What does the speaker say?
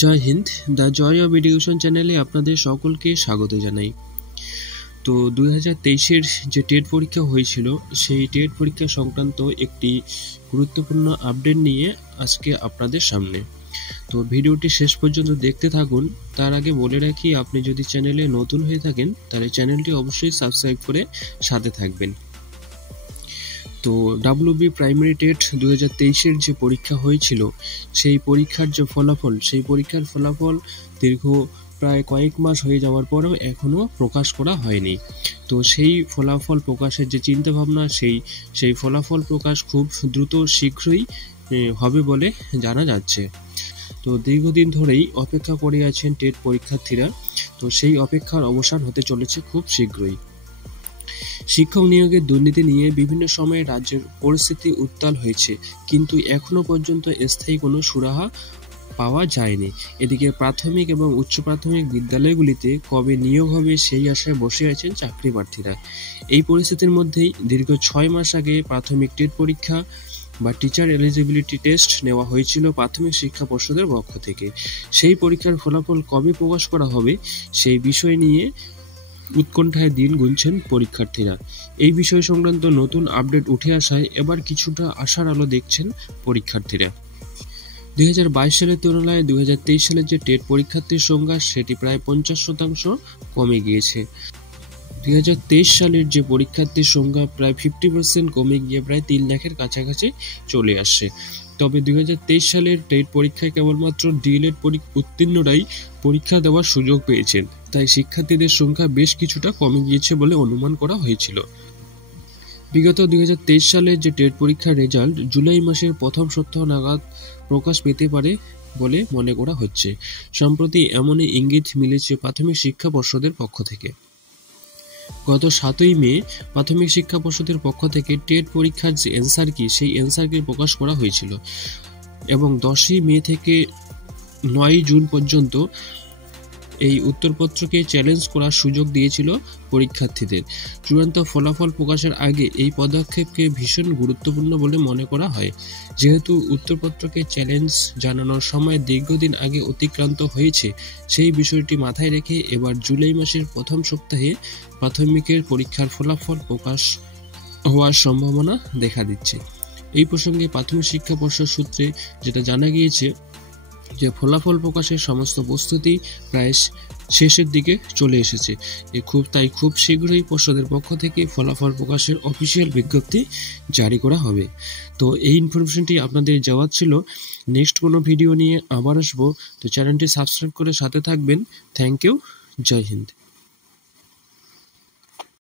Joy Hind. The joy of education চ্যানেলে আপনাদের সকলকে স্বাগত জানাই। তো 2023-এর যে টেট পরীক্ষা হয়েছিল সেই টেট পরীক্ষা সংক্রান্ত একটি গুরুত্বপূর্ণ আপডেট নিয়ে আজকে আপনাদের সামনে। তো ভিডিওটি শেষ পর্যন্ত দেখতে থাকুন। তার আগে বলে রাখি, আপনি যদি চ্যানেলে নতুন হয়ে থাকেন তাহলে চ্যানেলটি অবশ্যই সাবস্ক্রাইব করে সাথে থাকবেন। তো ডাব্লিউবি প্রাইমারি টেট 2023-এর যে পরীক্ষা হয়েছিল সেই পরীক্ষার যে ফলাফল, সেই পরীক্ষার ফলাফল দীর্ঘ প্রায় কয়েক মাস হয়ে যাওয়ার পরেও এখনও প্রকাশ করা হয়নি। তো সেই ফলাফল প্রকাশের যে চিন্তাভাবনা, সেই ফলাফল প্রকাশ খুব দ্রুত শীঘ্রই হবে বলে জানা যাচ্ছে। তো দীর্ঘদিন ধরেই অপেক্ষা করে আছেন টেট পরীক্ষার্থীরা। তো সেই অপেক্ষার অবসান হতে চলেছে খুব শীঘ্রই। শিক্ষক নিয়োগের দুর্নীতি নিয়ে বিভিন্ন সময়ে রাজ্যের পরিস্থিতি উত্তাল হয়েছে, কিন্তু এখনো পর্যন্ত স্থায়ী কোনো সুরাহা পাওয়া যায়নি। এদিকে প্রাথমিক এবং উচ্চ প্রাথমিক বিদ্যালয়গুলিতে কবে নিয়োগ হবে সেই আশায় বসে আছেন চাকরি প্রার্থীরা। এই পরিস্থিতির মধ্যেই দীর্ঘ 6 মাস আগে প্রাথমিক টেট পরীক্ষা বা টিচার এলিজিবিলিটি টেস্ট নেওয়া হয়েছিল প্রাথমিক শিক্ষা পর্ষদের পক্ষ থেকে। সেই পরীক্ষার ফলাফল কবে প্রকাশ করা হবে সেই বিষয় নিয়ে উৎকণ্ঠায় দিন গুনছেন পরীক্ষার্থীরা। এই বিষয় সংক্রান্ত নতুন আপডেট উঠে আসায় এবার কিছুটা আশার আলো দেখছেন পরীক্ষার্থীরা। 2022 সালের তুলনায় 2023 সালের যে টেট পরীক্ষার্থীর সংখ্যা সেটি প্রায় 50% কমে গিয়েছে। 2023 সালের যে পরীক্ষার্থীর সংখ্যা প্রায় 50% কমে গিয়ে প্রায় 3 লাখের কাছাকাছি চলে আসছে। তবে 2023 সালের টেট পরীক্ষায় কেবলমাত্র ডিএলএড উত্তীর্ণরাই পরীক্ষা দেওয়ার সুযোগ পেয়েছেন, তাই শিক্ষার্থীদের সংখ্যা বেশ কিছুটা কমে গিয়েছে বলে অনুমান করা হয়েছিল। বিগত 2023 সালের যে টেট পরীক্ষার রেজাল্ট জুলাই মাসের প্রথম সপ্তাহ নাগাদ প্রকাশ পেতে পারে বলে মনে করা হচ্ছে। সম্প্রতি এমনই ইঙ্গিত মিলেছে প্রাথমিক শিক্ষা পর্ষদের পক্ষ থেকে। গত 7ই মে প্রাথমিক শিক্ষা পর্ষদের পক্ষ থেকে টেট পরীক্ষার যে অ্যান্সার কি সেই অ্যান্সার কি প্রকাশ করা হয়েছিল এবং 10ই মে থেকে 9ই জুন পর্যন্ত এই উত্তরপত্রকে চ্যালেঞ্জ করার সুযোগ দিয়েছিল পরীক্ষার্থীদের। চূড়ান্ত ফলাফল প্রকাশের আগে এই পদক্ষেপকে ভীষণ গুরুত্বপূর্ণ বলে মনে করা হয়, যেহেতু উত্তরপত্রকে চ্যালেঞ্জ জানানোর সময় দীর্ঘদিন আগে অতিক্রান্ত হয়েছে। সেই বিষয়টি মাথায় রেখে এবার জুলাই মাসের প্রথম সপ্তাহে প্রাথমিকের পরীক্ষার ফলাফল প্রকাশ হওয়ার সম্ভাবনা দেখা দিচ্ছে। এই প্রসঙ্গে প্রাথমিক শিক্ষা পর্ষদ সূত্রে যেটা জানা গিয়েছে যে ফলাফল প্রকাশের সমস্ত প্রস্তুতি প্রায় শেষের দিকে চলে এসেছে। তাই খুব শীঘ্রই পর্ষদের পক্ষ থেকে ফলাফল প্রকাশের অফিসিয়াল বিজ্ঞপ্তি জারি করা হবে। তো এই ইনফরমেশনটি আপনাদের যাওয়ার ছিল। নেক্সট কোনো ভিডিও নিয়ে আবার আসবো। তো চ্যানেলটি সাবস্ক্রাইব করে সাথে থাকবেন। Thank you. জয় হিন্দ।